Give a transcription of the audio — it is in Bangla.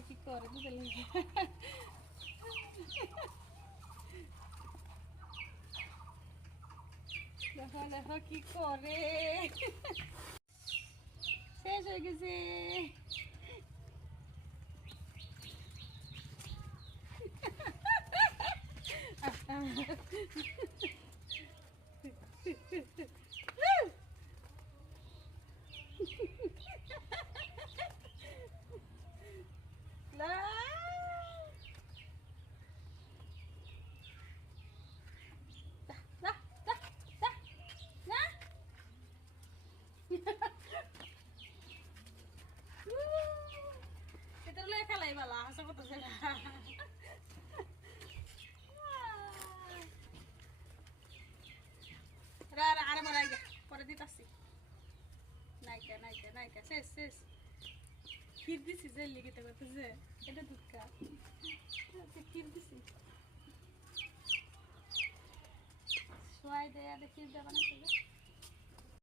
কি করে দুধে লেগে দেখো দেখো কি করে শেষ হয়ে গেছে খেলাই বালা হাসা কত আরে মারাই গে পরে দিতাছি নাইকা নাইকা নাইকা শেষ শেষ ক্ষীর দিছি যে লিখিতে করতেছে এটা দুধকা ক্ষীর দিছি সোয়াই দেয়া ক্ষীর দেওয়া বানাইছে